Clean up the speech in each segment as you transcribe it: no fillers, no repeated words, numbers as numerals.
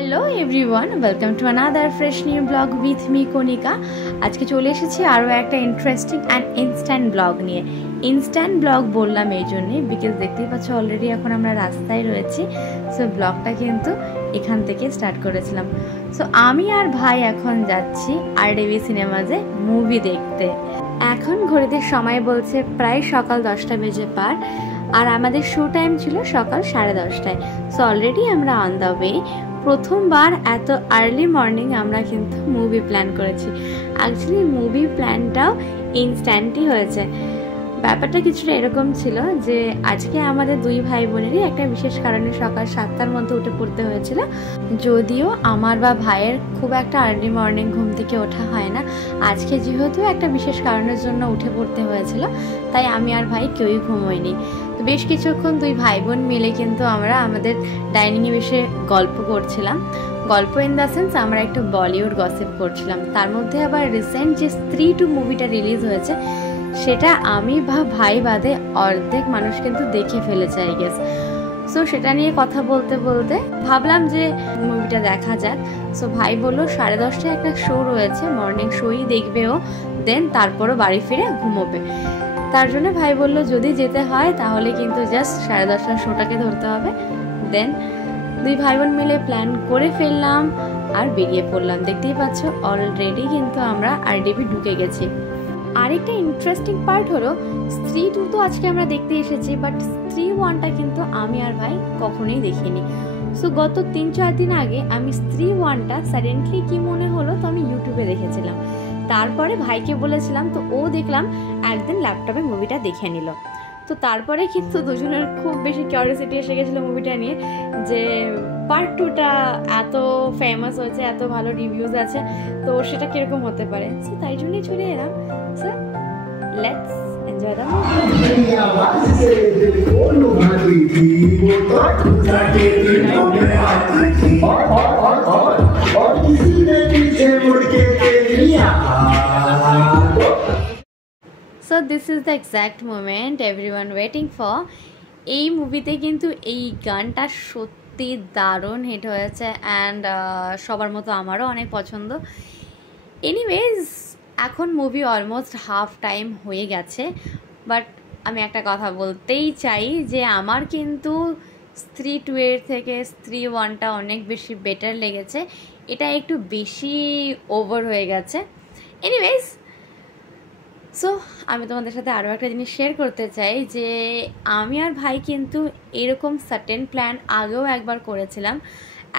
Hello everyone, welcome to another fresh new blog with me Kanika. আজকে চলে এসেছি আরও একটা ইন্টারেস্টিং অ্যান্ড ইনস্ট্যান্ট ব্লগ নিয়ে। ইনস্ট্যান্ট ব্লগ বললাম এই জন্যে বিকজ দেখতেই পাচ্ছ অলরেডি এখন আমরা রাস্তায় রয়েছি। সো ব্লগটা কিন্তু এখান থেকে স্টার্ট করেছিলাম। সো আমি আর ভাই এখন যাচ্ছি আরডিবি সিনেমাজে মুভি দেখতে। এখন ঘড়িতে সময় বলছে প্রায় সকাল 10টা বেজে পার, আর আমাদের শো টাইম ছিল সকাল 10:30টায়। সো অলরেডি আমরা অন দ্য ওয়ে। প্রথমবার এত আর্লি মর্নিং আমরা কিন্তু মুভি প্ল্যান করেছি। অ্যাকচুয়ালি মুভি প্ল্যানটাও ইনস্ট্যান্টই হয়েছে। ব্যাপারটা কিছুটা এরকম ছিল যে আজকে আমাদের দুই ভাই বোনেরই একটা বিশেষ কারণে সকাল 7টার মধ্যে উঠে পড়তে হয়েছিল। যদিও আমার বা ভাইয়ের খুব একটা আর্লি মর্নিং ঘুম থেকে ওঠা হয় না, আজকে যেহেতু একটা বিশেষ কারণের জন্য উঠে পড়তে হয়েছিল তাই আমি আর ভাই কেউই ঘুমোইনি। তো বেশ কিছুক্ষণ দুই ভাই বোন মিলে কিন্তু আমরা আমাদের ডাইনিংয়ে বসে গল্প করছিলাম। গল্প ইন দ্য সেন্স আমরা একটু বলিউড গসিপ করছিলাম। তার মধ্যে আবার রিসেন্ট যে স্ত্রী 2 মুভিটা রিলিজ হয়েছে সেটা আমি বা ভাই বাদে অর্ধেক মানুষ কিন্তু দেখে ফেলেছে আই গেস। সো সেটা নিয়ে কথা বলতে বলতে ভাবলাম যে মুভিটা দেখা যাক। সো ভাই বললো 10:30টায় একটা শো রয়েছে, মর্নিং শোই দেখবে ও, দেন তারপরও বাড়ি ফিরে ঘুমোবে। তার জন্য ভাই বললো যদি যেতে হয় তাহলে কিন্তু জাস্ট 10:30টার শোটাকে ধরতে হবে। দেন দুই ভাই বোন মিলে প্ল্যান করে ফেললাম আর বেরিয়ে পড়লাম। দেখতেই পাচ্ছ অলরেডি কিন্তু আমরা আরডিবি ঢুকে গেছি। আরেকটা ইন্টারেস্টিং পার্ট হলো স্ত্রী 2 তো আজকে আমরা দেখতে এসেছি, বাট স্ত্রী 1টা কিন্তু আমি আর ভাই কখনোই দেখিনি। সো গত 3-4 দিন আগে আমি স্ত্রী 1টা সাডেনলি কি মনে হলো তো আমি ইউটিউবে দেখেছিলাম। তারপরে ভাইকে বলেছিলাম, তো ও দেখলাম একদিন ল্যাপটপে মুভিটা দেখে নিল। তো তারপরে কিন্তু দুজনের খুব বেশি কিউরিওসিটি এসে গেছিলো মুভিটা নিয়ে, যে পার্ট 2টা এত ফেমাস হয়েছে, এত ভালো রিভিউজ আছে, তো সেটা কিরকম হতে পারে। সো তাই জন্যই চলে এলাম। So let's enjoy the so this is the exact moment everyone waiting for. এই মুভিতে কিন্তু এই গানটা সত্যি দারুণ হিট হয়েছে অ্যান্ড সবার মতো আমারও অনেক পছন্দ। এনিওয়েজ এখন মুভি অলমোস্ট হাফ টাইম হয়ে গেছে, বাট আমি একটা কথা বলতেই চাই যে আমার কিন্তু স্ত্রী 2 এর থেকে স্ত্রী 1টা অনেক বেশি বেটার লেগেছে। এটা একটু বেশি ওভার হয়ে গেছে। এনিওয়েজ সো আমি তোমাদের সাথে আরও একটা জিনিস শেয়ার করতে চাই যে আমি আর ভাই কিন্তু এরকম সার্টেন প্ল্যান আগেও একবার করেছিলাম।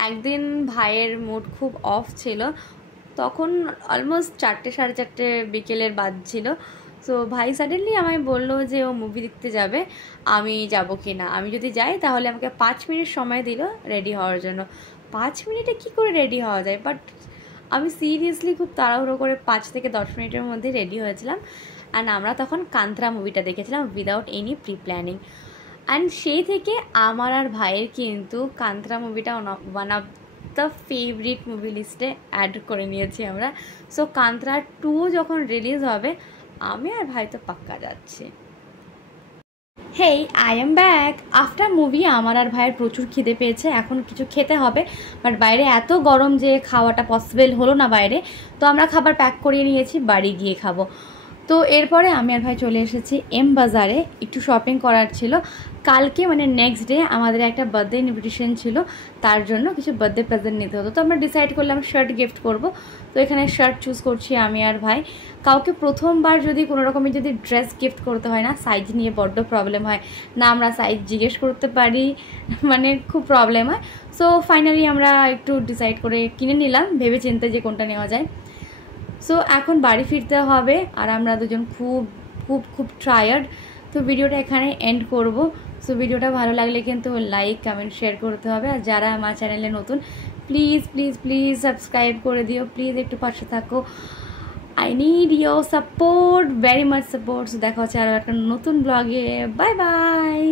একদিন ভাইয়ের মুড খুব অফ ছিল, তখন অলমোস্ট 4-4:30 বিকেলের বাজছিল। সো ভাই সাডেনলি আমায় বললো যে ও মুভি দেখতে যাবে, আমি যাব কি না। আমি যদি যাই তাহলে আমাকে 5 মিনিট সময় দিল রেডি হওয়ার জন্য। 5 মিনিটে কি করে রেডি হওয়া যায়, বাট আমি সিরিয়াসলি খুব তাড়াহুড়ো করে 5 থেকে 10 মিনিটের মধ্যে রেডি হয়েছিলাম। অ্যান্ড আমরা তখন কান্ত্রা মুভিটা দেখেছিলাম without any pre planning. And সেই থেকে আমার আর ভাইয়ের কিন্তু কান্ত্রা মুভিটা one of the favourite movie লিস্টে অ্যাড করে নিয়েছি আমরা। সো কান্ত্রা 2 যখন রিলিজ হবে আমি আর ভাই তো পাক্কা যাচ্ছি। Hey, I am back after movie. আমার আর ভাইয়ের প্রচুর খিদে পেয়েছে, এখন কিছু খেতে হবে, বাট বাইরে এত গরম যে খাওয়াটা পসিবল হলো না বাইরে। তো আমরা খাবার প্যাক করিয়ে নিয়েছি, বাড়ি গিয়ে খাবো। তো এরপরে আমি আর ভাই চলে এসেছি এম বাজারে, একটু শপিং করার ছিল। কালকে মানে নেক্সট ডে আমাদের একটা বার্থডে ইনভিটেশন ছিল, তার জন্য কিছু বার্থডে প্রেজেন্ট নিতে হতো। তো আমরা ডিসাইড করলাম শার্ট গিফট করব। তো এখানে শার্ট চুজ করছি আমি আর ভাই। কাউকে প্রথমবার যদি কোনো রকমের যদি ড্রেস গিফট করতে হয় না, সাইজ নিয়ে বড্ড প্রবলেম হয় না, আমরা সাইজ জিজ্ঞেস করতে পারি, মানে খুব প্রবলেম হয়। সো ফাইনালি আমরা একটু ডিসাইড করে কিনে নিলাম ভেবে চিন্তে যে কোনটা নেওয়া যায়। সো এখন বাড়ি ফিরতে হবে আর আমরা দুজন খুব খুব খুব টায়ার্ড। তো ভিডিওটা এখানে এন্ড করব। সো ভিডিওটা ভালো লাগলে কিন্তু লাইক কমেন্ট শেয়ার করতে হবে, আর যারা আমার চ্যানেলে নতুন প্লিজ প্লিজ প্লিজ সাবস্ক্রাইব করে দিও, প্লিজ একটু পাশে থাকো। I need your support, very much support. দেখা হচ্ছে আরও একটা নতুন ব্লগে। Bye bye.